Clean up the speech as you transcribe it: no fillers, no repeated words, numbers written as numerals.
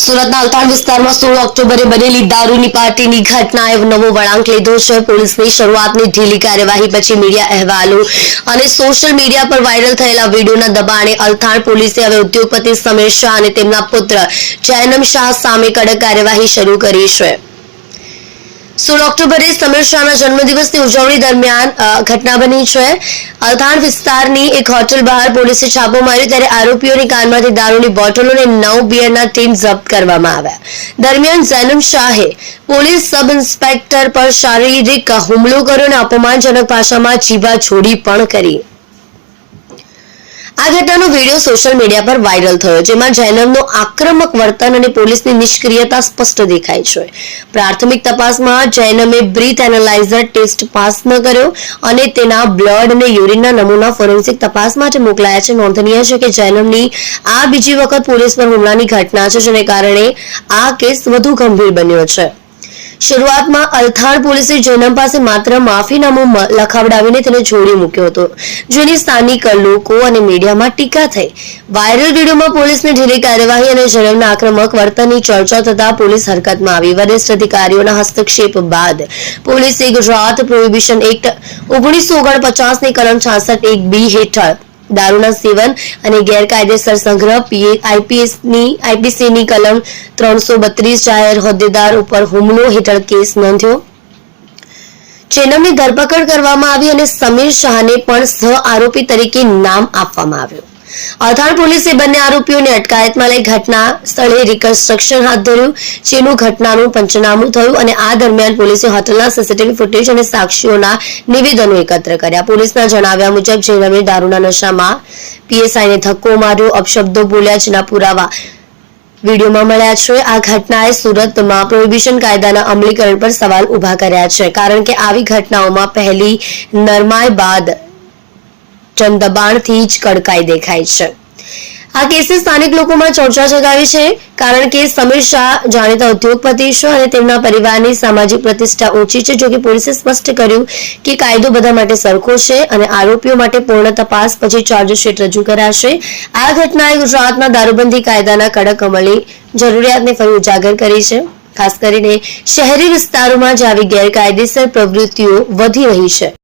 સુરતના અલથાણ વિસ્તારમાં 16 ઓક્ટોબરે બનેલી દારૂની પાર્ટીની ઘટનાએ નવો વળાંક લીધો છે। પોલીસની શરૂઆતની ઢીલી કાર્યવાહી પછી મીડિયા અહેવાલો અને સોશિયલ મીડિયા પર વાયરલ થયેલા વિડીયોના દબાણે અલથાણ પોલીસે હવે ઉદ્યોગપતિ સમીર શાહ અને તેમના પુત્ર જૈનમ શાહ સામે કડક કાર્યવાહી શરૂ કરી છે। 16 ઓક્ટોબરે સમીર શાહના જન્મદિવસની ઉજવણી દરમિયાન ઘટના બની છે। અલથાણ વિસ્તારની એક હોટેલ બહાર પોલીસે છાપો માર્યો ત્યારે આરોપીઓની કારમાંથી દારૂની બોટલો અને 9 બિયરના ટીન જપ્ત કરવામાં આવ્યા। દરમિયાન જૈનમ શાહે પોલીસ સબ ઇન્સ્પેક્ટર પર શારીરિક હુમલો કર્યો અને અપમાનજનક ભાષામાં જીભાછોડી પણ કરી। આ ઘટનાનો વિડીયો સોશિયલ મીડિયા પર વાયરલ થયો, જેમાં જૈનમનો આક્રમક વર્તન અને પોલીસની નિષ્ક્રિયતા સ્પષ્ટ દેખાય છે। પ્રાથમિક તપાસમાં જૈનમે બ્રીથ એનાલાઇઝર ટેસ્ટ પાસ ન કર્યો અને તેના બ્લડ અને યુરિનના નમૂના ફોરેન્સિક તપાસ માટે મોકલાયા છે। નોંધનીય છે કે જૈનમની આ બીજી વખત પોલીસ પર હુમલાની ઘટના છે, જેને કારણે આ કેસ વધુ ગંભીર બન્યો છે। શરૂઆતમાં અલથાણ પોલીસે જૈનમ પાસે માત્ર માફીનામું લખાવડાવીને તેને છોડી મૂક્યો હતો, જેની સ્થાનિક લોકો અને મીડિયામાં ટીકા થઈ। વાયરલ વિડીયોમાં પોલીસની ઢીલી કાર્યવાહી અને જૈનમના આક્રમક વર્તનની ચર્ચા થતા પોલીસ હરકતમાં આવી। વરિષ્ઠ અધિકારીઓના હસ્તક્ષેપ બાદ પોલીસે ગુજરાત પ્રોહિબિશન એક્ટ 1949ની કલમ 66(1)(b) હેઠળ દારૂના સેવન અને ગેરકાયદેસર સંગ્રહ આઈપીસીની કલમ 332 જાહેર હોદ્દેદાર ઉપર હુમલો હેઠળ કેસ નોંધ્યો। જૈનમની ધરપકડ કરવામાં આવી અને સમીર શાહને પણ સહ આરોપી તરીકે નામ આપવામાં આવ્યું। અલથાણ પોલીસે બંને આરોપીઓને અટકાયતમાં લઈ ઘટના સ્થળે રિકન્સ્ટ્રક્શન હાથ ધર્યું, જેનું ઘટનાનું પંચનામું થયું અને આ દરમિયાન પોલીસે હોટલના સીસીટીવી ફૂટેજ અને સાક્ષીઓના નિવેદનો એકત્ર કર્યા। પોલીસના જણાવ્યા મુજબ જૈનમે દારૂના નશામાં પીએસઆઈને ધક્કો માર્યો, અપશબ્દો બોલ્યા, જેના પુરાવા વિડીયોમાં મળ્યા છે। આ ઘટનાએ સુરતમાં પ્રોહિબિશન કાયદાના અમલીકરણ પર સવાલ ઉભા કર્યા છે, કારણ કે આવી ઘટનાઓમાં પહેલી નરમાઈ બાદ જનદબાણથી જ કડકાઈ દેખાય છે। આ કેસે સ્થાનિક લોકોમાં ચર્ચા જગાવી છે, કારણ કે સમીર શાહ જાણીતા ઉદ્યોગપતિ છે અને તેમના પરિવારની સામાજિક પ્રતિષ્ઠા ઊંચી છે। જોકે પોલીસે સ્પષ્ટ કર્યું કે કાયદો બધા માટે સરખો છે અને આરોપીઓ માટે પૂર્ણ તપાસ પછી ચાર્જશીટ રજૂ કરાશે। આ ઘટનાએ ગુજરાતના દારૂબંધી કાયદાના કડક અમલની જરૂરિયાતને ફરી ઉજાગર કરી છે, ખાસ કરીને શહેરી વિસ્તારોમાં જે આવી ગેરકાયદેસર પ્રવૃત્તિઓ વધી રહી છે।